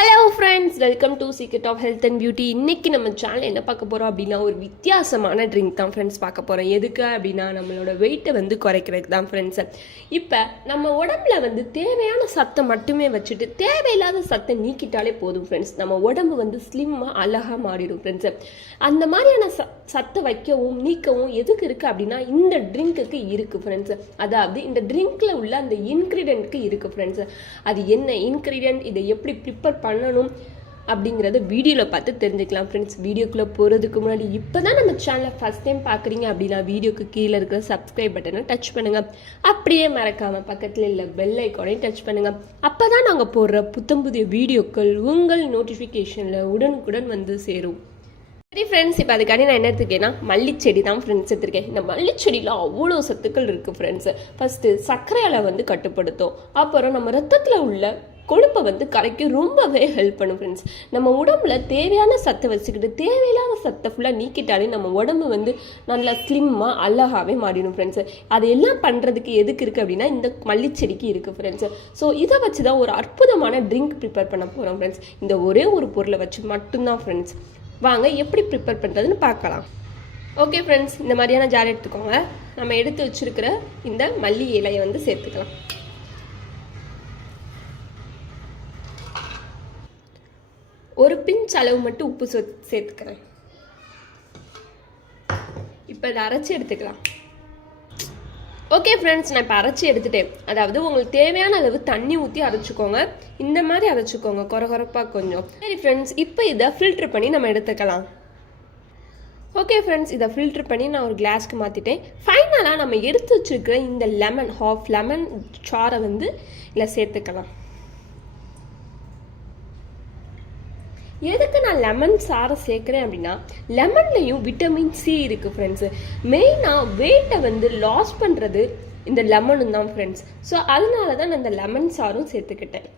Hello friends, welcome to secret of health and beauty. இன்றைக்கி நம்ம channel என்ன பார்க்க போகிறோம் அப்படின்னா, ஒரு வித்தியாசமான ட்ரிங்க் தான் ஃப்ரெண்ட்ஸ் பார்க்க போகிறோம். எதுக்கு அப்படின்னா, நம்மளோட வெயிட்டை குறைக்கிறதுக்கு தான் ஃப்ரெண்ட்ஸ். இப்போ நம்ம உடம்புல தேவையான சத்தை மட்டுமே வச்சுட்டு தேவையில்லாத சத்தை நீக்கிட்டாலே போதும் ஃப்ரெண்ட்ஸ். நம்ம உடம்பு ஸ்லிம்மாக அழகாக மாறிடும் ஃப்ரெண்ட்ஸ். அந்த மாதிரியான சத்தை வைக்கவும் நீக்கவும் எதுக்கு இருக்குது அப்படின்னா, இந்த ட்ரிங்க்குக்கு இருக்குது ஃப்ரெண்ட்ஸ். அதாவது இந்த ட்ரிங்க்கில் உள்ள அந்த இன்க்ரீடியன்ட்க்கு இருக்குது ஃப்ரெண்ட்ஸ். அது என்ன இன்க்ரீடியன்ட், இதை எப்படி ப்ரிப்பேர் பண்ணணும் அப்படிங்கிறத வீடியோவில் பார்த்து தெரிஞ்சுக்கலாம் ஃப்ரெண்ட்ஸ். வீடியோக்குள்ளே போகிறதுக்கு முன்னாடி இப்போ தான் நம்ம சேனலை ஃபஸ்ட் டைம் பார்க்குறீங்க அப்படின்னா, வீடியோக்கு கீழே இருக்கிற சப்ஸ்கிரைப் பட்டனை டச் பண்ணுங்கள். அப்படியே மறக்காமல் பக்கத்தில் இல்லை பெல் ஐக்கானையும் டச் பண்ணுங்கள். அப்போ தான் நாங்கள் போடுற புத்தம் புதிய வீடியோக்கள் உங்கள் நோட்டிஃபிகேஷனில் உடனுக்குடன் சேரும். சரி ஃப்ரெண்ட்ஸ், இப்போ அதுக்காண்டி நான் என்ன எடுத்துக்கேன்னா, மல்லிச்செடி தான் ஃப்ரெண்ட்ஸ் எடுத்துருக்கேன். இந்த மல்லிச்செடியில் அவ்வளோ சத்துக்கள் இருக்குது ஃப்ரெண்ட்ஸ். ஃபஸ்ட்டு சர்க்கரையால் கட்டுப்படுத்தும். அப்புறம் நம்ம ரத்தத்தில் உள்ள கொழுப்பை கரைக்க ரொம்பவே ஹெல்ப் பண்ணும் ஃப்ரெண்ட்ஸ். நம்ம உடம்புல தேவையான சத்தை வச்சுக்கிட்டு தேவையில்லாத சத்தை ஃபுல்லாக நீக்கிட்டாலே நம்ம உடம்பு நல்லா ஸ்லிம்மாக அழகாகவே மாறிடும் ஃப்ரெண்ட்ஸ். அதையெல்லாம் பண்ணுறதுக்கு எதுக்கு இருக்குது அப்படின்னா, இந்த மல்லிச்செடிக்கு இருக்குது ஃப்ரெண்ட்ஸ். ஸோ இதை வச்சு தான் ஒரு அற்புதமான ட்ரிங்க் ப்ரிப்பேர் பண்ண போகிறோம் ஃப்ரெண்ட்ஸ். இந்த ஒரே ஒரு பொருளை வச்சு மட்டும்தான் ஃப்ரெண்ட்ஸ். வாங்க எப்படி ப்ரிப்பேர் பண்ணுறதுன்னு பார்க்கலாம். ஓகே ஃப்ரெண்ட்ஸ், இந்த மாதிரியான ஜார் எடுத்துக்கோங்க. நம்ம எடுத்து வச்சுருக்கிற இந்த மல்லி இலையை சேர்த்துக்கலாம். ஒரு பிஞ்ச் அளவு மட்டும் உப்பு சேர்த்துக்கிறேன். இப்போ இதை அரைச்சி எடுத்துக்கலாம். ஓகே ஃப்ரெண்ட்ஸ், நான் இப்போ அரைச்சி எடுத்துட்டேன். அதாவது உங்களுக்கு தேவையான அளவு தண்ணி ஊற்றி அரைச்சிக்கோங்க. இந்த மாதிரி அரைச்சிக்கோங்க, கொரகொரப்பாக கொஞ்சம். சரி ஃப்ரெண்ட்ஸ், இப்போ இதை ஃபில்ட்ரு பண்ணி நம்ம எடுத்துக்கலாம். ஓகே ஃப்ரெண்ட்ஸ், இதை ஃபில்ட்ரு பண்ணி நான் ஒரு கிளாஸ்க்கு மாற்றிட்டேன். ஃபைனலாக நம்ம எடுத்து வச்சுருக்கிற இந்த லெமன், ஹாஃப் லெமன் சாரை இதில் சேர்த்துக்கலாம். எதுக்கு நான் லெமன் சாரை சேர்க்குறேன் அப்படின்னா, லெமன்லையும் விட்டமின் சி இருக்குது ஃப்ரெண்ட்ஸு. மெயினாக வெயிட்டை லாஸ் பண்ணுறது இந்த லெமனும் தான் ஃப்ரெண்ட்ஸ். ஸோ அதனால தான் நான் இந்த லெமன் சாரும் சேர்த்துக்கிட்டேன்.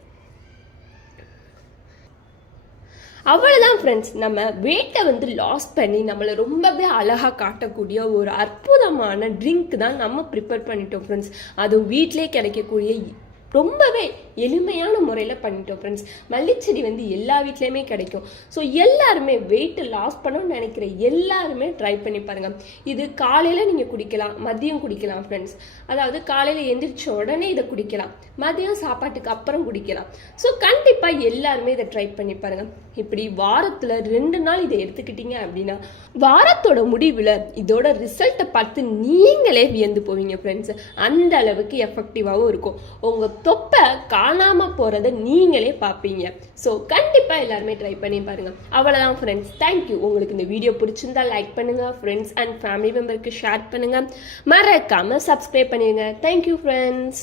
அவ்வளோதான் ஃப்ரெண்ட்ஸ், நம்ம வெயிட்டை லாஸ் பண்ணி நம்மளை ரொம்பவே அழகாக காட்டக்கூடிய ஒரு அற்புதமான ட்ரிங்க் தான் நம்ம ப்ரிப்பேர் பண்ணிட்டோம் ஃப்ரெண்ட்ஸ். அதுவும் வீட்டிலே கிடைக்கக்கூடிய ரொம்பவே எளிமையான முறையில் பண்ணிட்டோம் ஃப்ரெண்ட்ஸ். மல்லிச்செடி எல்லா வீட்லேயுமே கிடைக்கும். ஸோ எல்லாருமே வெயிட்டு லாஸ் பண்ணணும்னு நினைக்கிற எல்லாருமே ட்ரை பண்ணி பாருங்கள். இது காலையில் நீங்கள் குடிக்கலாம், மதியம் குடிக்கலாம் ஃப்ரெண்ட்ஸ். அதாவது காலையில் எந்திரிச்ச உடனே இதை குடிக்கலாம், மதியம் சாப்பாட்டுக்கு அப்புறம் குடிக்கலாம். ஸோ கண்டிப்பாக எல்லாருமே இதை ட்ரை பண்ணி பாருங்கள். இப்படி வாரத்தில் 2 நாள் இதை எடுத்துக்கிட்டீங்க அப்படின்னா, வாரத்தோட முடிவில் இதோட ரிசல்ட்டை பார்த்து நீங்களே வியந்து போவீங்க ஃப்ரெண்ட்ஸ். அந்த அளவுக்கு எஃபெக்டிவாகவும் இருக்கும். உங்கள் தொப்பை காணாமல் போகிறத நீங்களே பார்ப்பீங்க. ஸோ கண்டிப்பாக எல்லாருமே ட்ரை பண்ணி பாருங்கள். அவ்வளோதான் ஃப்ரெண்ட்ஸ், தேங்க்யூ. உங்களுக்கு இந்த வீடியோ பிடிச்சிருந்தா லைக் பண்ணுங்கள், ஃப்ரெண்ட்ஸ் அண்ட் ஃபேமிலி மெம்பருக்கு ஷேர் பண்ணுங்கள், மறக்காமல் சப்ஸ்கிரைப் பண்ணிடுங்க. Thank you friends.